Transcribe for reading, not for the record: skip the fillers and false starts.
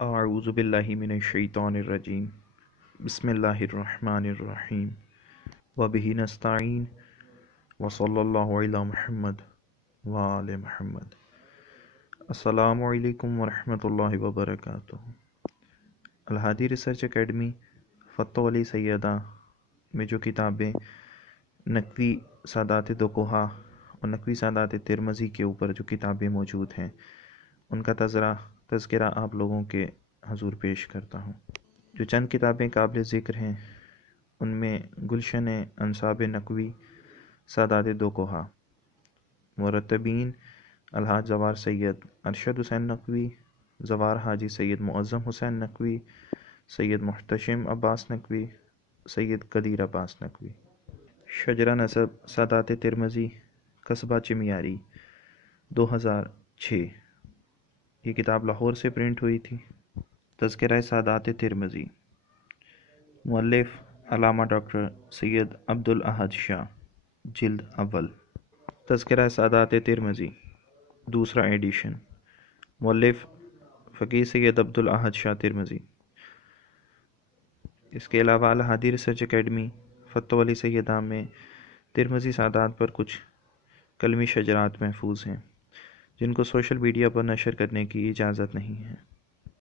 اعوذ باللہ من الشیطان الرجیم بسم اللہ الرحمن الرحیم وبہ نستعین وصلی اللہ علی محمد وآل محمد۔ السلام علیکم ورحمۃ اللہ وبرکاتہ۔ الھادی ریسرچ اکیڈمی فتح سیدہ میں جو کتابیں نقوی سادات دو کوہا اور نقوی سادات ترمذی کے اوپر جو کتابیں موجود ہیں ان کا تذکرہ آپ لوگوں کے حضور پیش کرتا ہوں۔ جو چند کتابیں قابل ذکر ہیں ان میں گلشن انساب نقوی سادات دو کوہا، مرتبین الحاج زوار سید ارشد حسین نقوی، زوار حاجی سید معظم حسین نقوی، سید محتشم عباس نقوی، سید قدیر عباس نقوی۔ شجرہ نسب سادات ترمذی قصبہ چمیاری 2006، یہ کتاب لاہور سے پرنٹ ہوئی تھی۔ تذکرہ سادات ترمذی، مؤلف علامہ ڈاکٹر سید عبدالاحد شاہ، جلد اول۔ تذکرہ سادات ترمذی دوسرا ایڈیشن، مؤلف فقیہ سید عبدالاحد شاہ ترمذی۔ اس کے علاوہ الھادی ریسرچ اکیڈمی فتح سیدہ میں ترمذی سادات پر کچھ قلمی شجرات محفوظ ہیں جن کو سوشل میڈیا پر نشر کرنے کی اجازت نہیں ہے۔